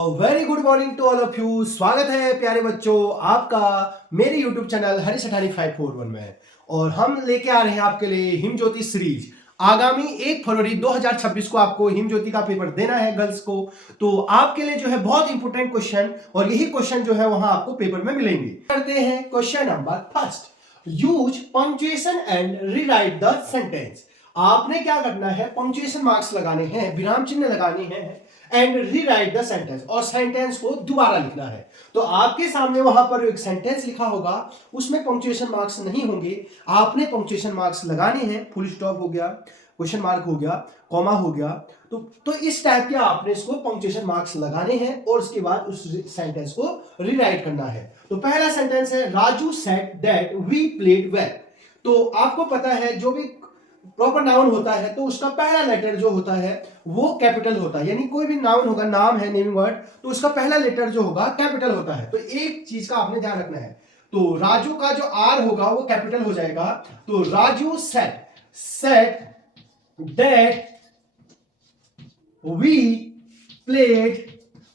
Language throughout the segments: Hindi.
Very good morning to all of you. स्वागत है प्यारे बच्चों आपका मेरे यूट्यूब चैनल हरीश अठानी 541 में। और हम लेके आ रहे हैं आपके लिए हिम ज्योति सीरीज। आगामी 1 फरवरी 2026 को आपको हिम ज्योति का पेपर देना है गर्ल्स को। तो आपके लिए जो है बहुत इंपॉर्टेंट क्वेश्चन और यही क्वेश्चन जो है वहां आपको पेपर में मिलेंगे। करते हैं question number first. Use punctuation and rewrite the sentence. आपने क्या करना है, पंक्चुएशन मार्क्स लगाने हैं, विराम चिन्ह लगाने हैं एंड रीराइट द सेंटेंस, और सेंटेंस को दोबारा लिखना है। तो आपके सामने वहां पर एक सेंटेंस लिखा होगा, उसमें पंक्चुएशन मार्क्स नहीं होंगे, आपने पंक्चुएशन मार्क्स लगाने हैं। फुल स्टॉप हो गया, क्वेश्चन मार्क हो गया, कॉमा हो गया। तो इस टाइप के आपने इसको पंक्चुएशन मार्क्स लगाने हैं और उसके बाद उस सेंटेंस को रीराइट करना है। तो पहला सेंटेंस है Raju said that we played well. तो आपको पता है जो भी प्रॉपर नाउन होता है तो उसका पहला लेटर जो होता है वो कैपिटल होता है। यानी कोई भी नाउन होगा, नाम है, नेमिंग वर्ड, तो उसका पहला लेटर जो होगा कैपिटल होता है। तो एक चीज का आपने ध्यान रखना है, तो राजू का जो आर होगा वो कैपिटल हो जाएगा। तो Raju said that we played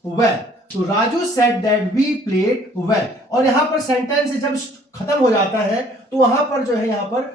well. तो Raju said that we played well. और यहां पर सेंटेंस जब खत्म हो जाता है तो वहां पर जो है यहां पर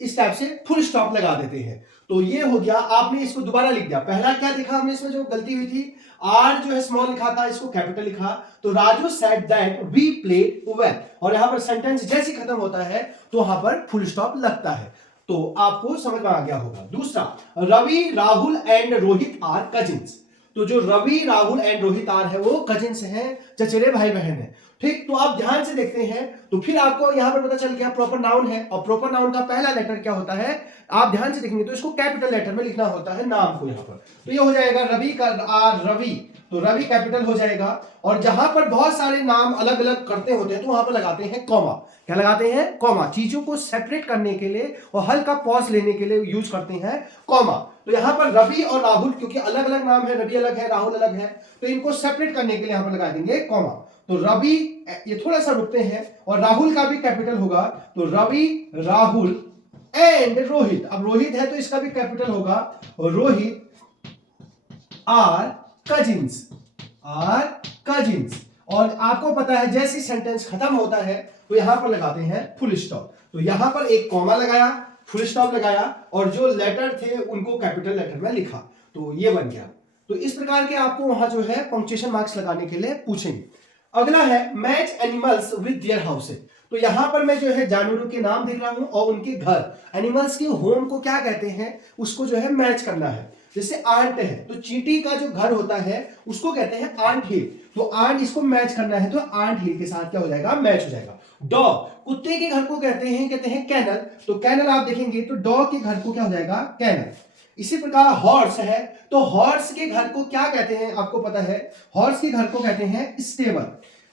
इस टाइप से फुल स्टॉप लगा देते हैं। तो ये हो गया, आपने इसको दोबारा लिख दिया। पहला क्या देखा हमने, इसमें जो गलती हुई थी, आर जो है स्मॉल लिखा था, इसको कैपिटल लिखा। तो Raju said that we played well, और यहां पर सेंटेंस जैसे खत्म होता है तो वहां पर फुल स्टॉप लगता है। तो आपको समझ में आ गया होगा। दूसरा, Ravi Rahul and Rohit are cousins. तो जो रवि राहुल एंड रोहित आर है वो कजिन्स हैं, चचेरे भाई बहन है। ठीक, तो आप ध्यान से देखते हैं तो फिर आपको यहां पर पता चल गया प्रॉपर नाउन है, और प्रॉपर नाउन का पहला लेटर क्या होता है, आप ध्यान से देखेंगे तो इसको कैपिटल लेटर में लिखना होता है नाम को यहां पर। तो ये हो जाएगा रवि का आर रवि, तो रवि कैपिटल हो जाएगा। और जहां पर बहुत सारे नाम अलग अलग करते होते हैं तो वहां पर लगाते हैं कॉमा। क्या लगाते हैं? कॉमा। चीजों को सेपरेट करने के लिए और हल्का पॉज लेने के लिए यूज करते हैं कॉमा। तो यहां पर रवि और राहुल क्योंकि अलग अलग नाम है, रवि अलग है, राहुल अलग है, तो इनको सेपरेट करने के लिए यहां पर लगा देंगे कॉमा। तो रवि, ये थोड़ा सा रुकते हैं, और राहुल का भी कैपिटल होगा। तो रवि राहुल एंड रोहित। अब रोहित है तो इसका भी कैपिटल होगा, Rohit are cousins, are cousins. और आपको पता है जैसे सेंटेंस खत्म होता है तो यहां पर लगाते हैं फुल स्टॉप। तो यहां पर एक कॉमा लगाया, फुल स्टॉप लगाया, और जो लेटर थे उनको कैपिटल लेटर में लिखा, तो ये बन गया। तो इस प्रकार के आपको वहां जो है पंक्चुएशन मार्क्स लगाने के लिए पूछेंगे। अगला है match animals with their houses. तो यहां पर मैं जो है जानवरों के नाम देख रहा हूं और उनके घर, एनिमल्स के होम को क्या कहते हैं उसको जो है मैच करना है। जैसे आंट है तो चींटी का जो घर होता है उसको कहते हैं आंट हिल। तो आंट, इसको मैच करना है तो आंट हिल के साथ क्या हो जाएगा, मैच हो जाएगा। डॉग, कुत्ते के घर को कहते हैं कैनल। तो कैनल आप देखेंगे तो डॉग के घर को क्या हो जाएगा, कैनल। इसी प्रकार हॉर्स है तो हॉर्स के घर को क्या कहते हैं, आपको पता है, हॉर्स के घर को कहते हैं स्टेबल।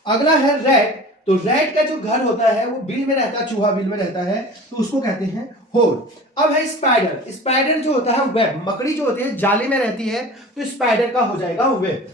अगला है रैट। तो रैट का जो घर होता है वो बिल में रहता है, चूहा बिल में रहता है, तो उसको कहते हैं होल। अब है स्पाइडर। स्पाइडर जो होता है वेब, मकड़ी जो होती है जाले में रहती है, तो स्पाइडर का हो जाएगा वेब।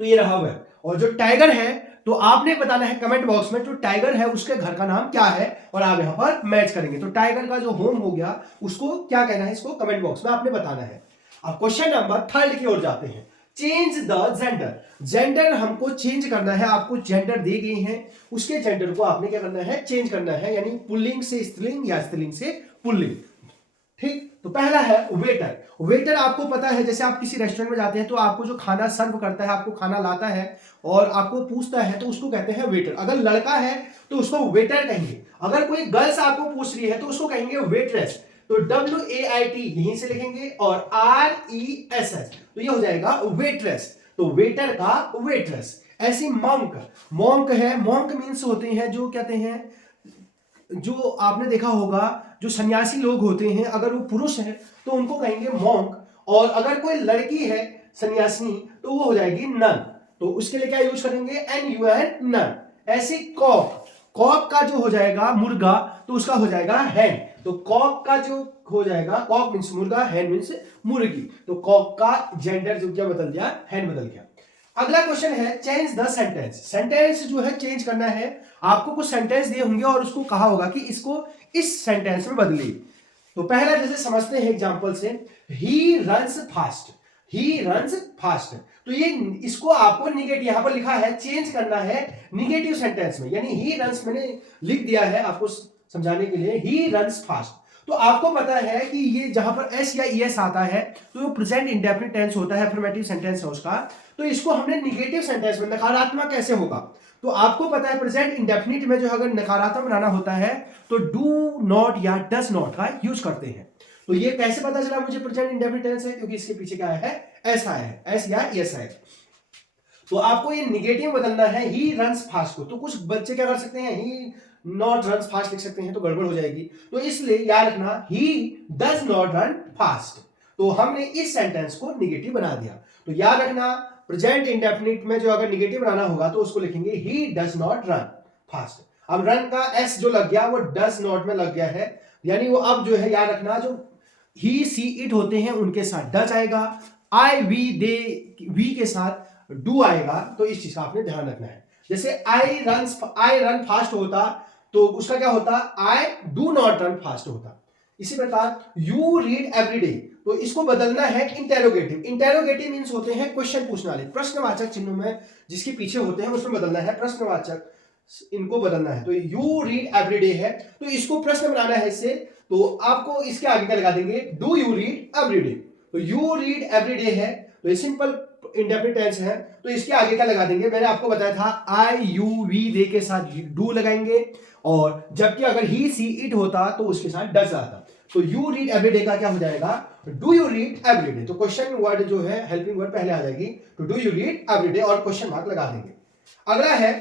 तो ये रहा वेब। और जो टाइगर है तो आपने बताना है कमेंट बॉक्स में जो टाइगर है उसके घर का नाम क्या है, और आप यहां पर मैच करेंगे। तो टाइगर का जो होम हो गया उसको क्या कहना है, इसको कमेंट बॉक्स में आपने बताना है। अब क्वेश्चन नंबर 3 की ओर जाते हैं। Change the gender. जेंडर हमको चेंज करना है, आपको जेंडर दी गई है, उसके जेंडर को आपने क्या करना है, चेंज करना है, यानी पुल्लिंग से स्त्रीलिंग या स्त्रीलिंग से पुल्लिंग। ठीक, तो पहला है वेटर। वेटर आपको पता है, जैसे आप किसी रेस्टोरेंट में जाते हैं तो आपको जो खाना सर्व करता है, आपको खाना लाता है और आपको पूछता है तो उसको कहते हैं वेटर। अगर लड़का है तो उसको वेटर कहेंगे, अगर कोई गर्ल्स आपको पूछ रही है तो उसको कहेंगे वेट्रेस। तो WAIT यहीं से लिखेंगे और RESS, तो ये हो जाएगा वेट्रेस। तो वेटर का वेट्रेस। ऐसी मॉन्क, मॉन्क है, मॉन्क मीन्स होते हैं जो कहते हैं, जो आपने देखा होगा जो सन्यासी लोग होते हैं, अगर वो पुरुष है तो उनको कहेंगे मॉन्क, और अगर कोई लड़की है सन्यासिनी तो वो हो जाएगी नन। तो उसके लिए क्या यूज करेंगे, NUN, नन। ऐसे कॉक, कॉक का जो हो जाएगा मुर्गा तो उसका हो जाएगा हैन। तो कॉक का जो हो जाएगा, कॉक मीन्स मुर्गा, हैन मीन्स मुर्गी। तो कॉक का जेंडर जो क्या बदल दिया, हैन बदल गया। अगला क्वेश्चन है चेंज द सेंटेंस। सेंटेंस जो है चेंज करना है, आपको कुछ सेंटेंस दिए होंगे और उसको कहा होगा कि इसको इस सेंटेंस में बदलिए। तो पहला जैसे समझते हैं एग्जांपल से, he runs fast. He runs fast. तो ये इसको आपको निगेटिव यहां पर लिखा है, चेंज करना है निगेटिव सेंटेंस में, यानी ही रन्स मैंने लिख दिया है आपको समझाने के लिए, ही रन्स फास्ट। तो आपको पता है कि ये जहां पर एस या ईएस आता है तो वो प्रेजेंट इंडेफिनिट टेंस होता है, अफर्मेटिव सेंटेंस है उसका। तो इसको हमने निगेटिव सेंटेंस में नकारात्मक कैसे होगा, तो आपको पता है प्रेजेंट इंडेफिनिट में जो अगर नकारात्मक बनाना होता है तो डू नॉट या डज नॉट का यूज करते हैं। तो ये कैसे पता चला मुझे प्रेजेंट इंडेफिनिट टेंस है, क्योंकि इसके पीछे क्या है, एस आया है, एस या एस है। तो आपको ये निगेटिव बदलना है, ही रन्स फास्ट को। तो कुछ बच्चे क्या कर सकते हैं, ही नॉट रन्स फास्ट लिख सकते हैं, तो गड़बड़ हो जाएगी। तो इसलिए याद रखना, he does not run fast. तो हमने इस सेंटेंस को निगेटिव बना दिया। तो याद रखना, प्रेजेंट इंडेफिनिट में जो अगर निगेटिव बनाना होगा तो उसको लिखेंगे he does not run fast. अब रन का एस जो लग गया वो डज नॉट में लग गया है, यानी वो अब जो है याद रखना, जो ही सी इट होते हैं उनके साथ डज आएगा, आई वी दे वी के साथ डू आएगा। तो इस चीज का आपने ध्यान रखना है। जैसे आई रन फास्ट होता तो उसका क्या होता, I do not run fast होता। इसी प्रकार यू रीड एवरीडे, तो इसको बदलना है इंटेरोगेटिव। इंटेरोगेटिव मींस होते हैं क्वेश्चन पूछने वाले, प्रश्नवाचक चिन्हों में जिसके पीछे होते हैं उसमें बदलना है प्रश्नवाचक, इनको बदलना है। तो यू रीड एवरीडे है, तो इसको प्रश्न बनाना है इससे, तो आपको इसके आगे क्या लगा देंगे, डू यू रीड एवरीडे। तो यू रीड एवरीडे है, तो ये सिंपल इंडेफिनिट टेंस है, तो इसके आगे क्या लगा देंगे, मैंने आपको बताया था आई यू वी दे के साथ डू लगाएंगे, और जबकि अगर ही सी इट होता तो उसके साथ डज आता। तो यू रीड एवरीडे का क्या हो जाएगा, डू यू रीड एवरीडे। तो क्वेश्चन वर्ड जो है, हेल्पिंग वर्ड पहले आ जाएगी, तो डू यू रीड एवरीडे और क्वेश्चन मार्क लगा देंगे। अगला है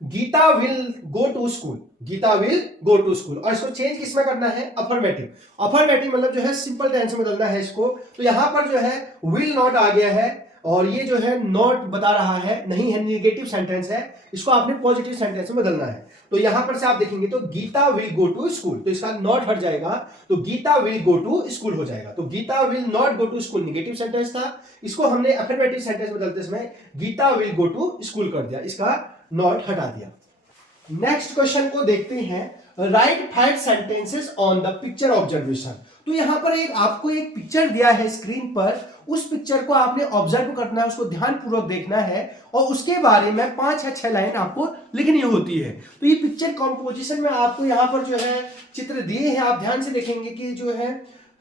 Gita will go to school, Gita will go to school, और इसको चेंज किसमें करना है, अफर्मेटिव। अफर्मेटिव मतलब जो है सिंपल टेंस में बदलना है इसको। तो यहां पर जो है विल नॉट आ गया है, और ये जो है नॉट बता रहा है, नहीं है, निगेटिव सेंटेंस है, इसको आपने पॉजिटिव सेंटेंस में बदलना है। तो यहां पर से आप देखेंगे तो Gita will go to school, तो इसका नॉट हट जाएगा, तो Gita will go to school हो जाएगा। तो Gita will not go to school negative sentence था, इसको हमने अफर्मेटिव सेंटेंस बदलते समय Gita will go to school कर दिया, इसका नॉट हटा दिया। नेक्स्ट क्वेश्चन को देखते हैं, right 5 sentences on the picture observation. तो यहां पर आपको एक पिक्चर दिया है स्क्रीन पर, उस पिक्चर को आपने ऑब्जर्व करना है, उसको ध्यानपूर्वक देखना है, और उसके बारे में 5 या 6 लाइन आपको लिखनी होती है। तो ये पिक्चर कॉम्पोजिशन में आपको यहाँ पर जो है चित्र दिए हैं, आप ध्यान से देखेंगे कि जो है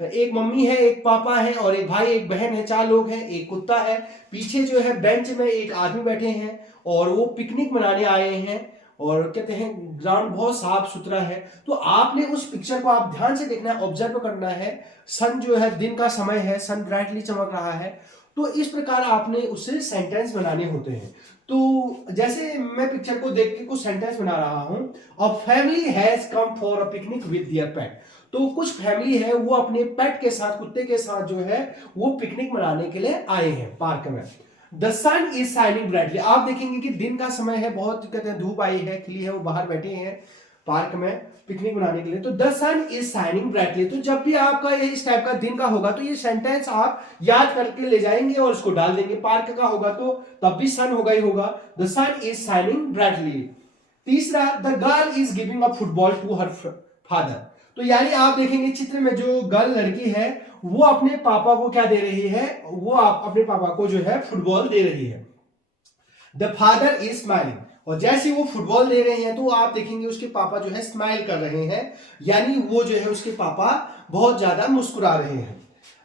एक मम्मी है, एक पापा है, और एक भाई, एक बहन है, 4 लोग हैं, एक कुत्ता है। पीछे जो है बेंच में एक आदमी बैठे हैं और वो पिकनिक मनाने आए हैं, और कहते हैं ग्राउंड बहुत साफ सुथरा है। तो आपने उस पिक्चर को आप ध्यान से देखना है, ऑब्जर्व करना है। सन जो है, दिन का समय है, सन ब्राइटली चमक रहा है। तो इस प्रकार आपने उससे सेंटेंस बनाने होते हैं। तो जैसे मैं पिक्चर को देख के कुछ सेंटेंस बना रहा हूं, a family has come for a picnic with their pet. तो कुछ फैमिली है वो अपने पेट के साथ, कुत्ते के साथ जो है वो पिकनिक मनाने के लिए आए हैं पार्क में। The sun is shining brightly, आप देखेंगे कि दिन का समय है, बहुत कहते हैं धूप आई है, खिली है, वो बाहर बैठे हैं पार्क में पिकनिक मनाने के लिए। तो the sun is shining brightly, तो जब भी आपका इस टाइप का दिन का होगा तो ये सेंटेंस आप याद करके ले जाएंगे और उसको डाल देंगे। पार्क का होगा तो तब भी सन होगा ही होगा, the sun is shining brightly. तीसरा, the girl is giving a football to her father. तो यानी आप देखेंगे चित्र में जो गर्ल लड़की है वो अपने पापा को क्या दे रही है, वो अपने पापा को जो है फुटबॉल दे रही है। द फादर इज स्माइलिंग, और जैसे वो फुटबॉल दे रहे हैं तो आप देखेंगे उसके पापा जो है स्माइल कर रहे हैं, यानी वो जो है उसके पापा बहुत ज्यादा मुस्कुरा रहे हैं।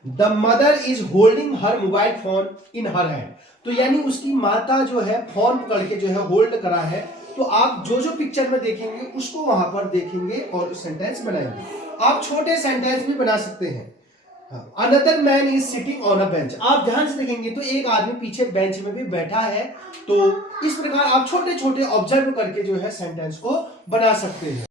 The mother is holding her mobile phone in her hand, तो यानी उसकी माता जो है फोन पकड़ के जो है होल्ड करा है। तो आप जो जो पिक्चर में देखेंगे उसको वहां पर देखेंगे और सेंटेंस बनाएंगे। आप छोटे सेंटेंस भी बना सकते हैं। Another man is sitting on a bench, आप ध्यान से देखेंगे तो एक आदमी पीछे बेंच में भी बैठा है। तो इस प्रकार आप छोटे छोटे ऑब्जर्व करके जो है सेंटेंस को बना सकते हैं।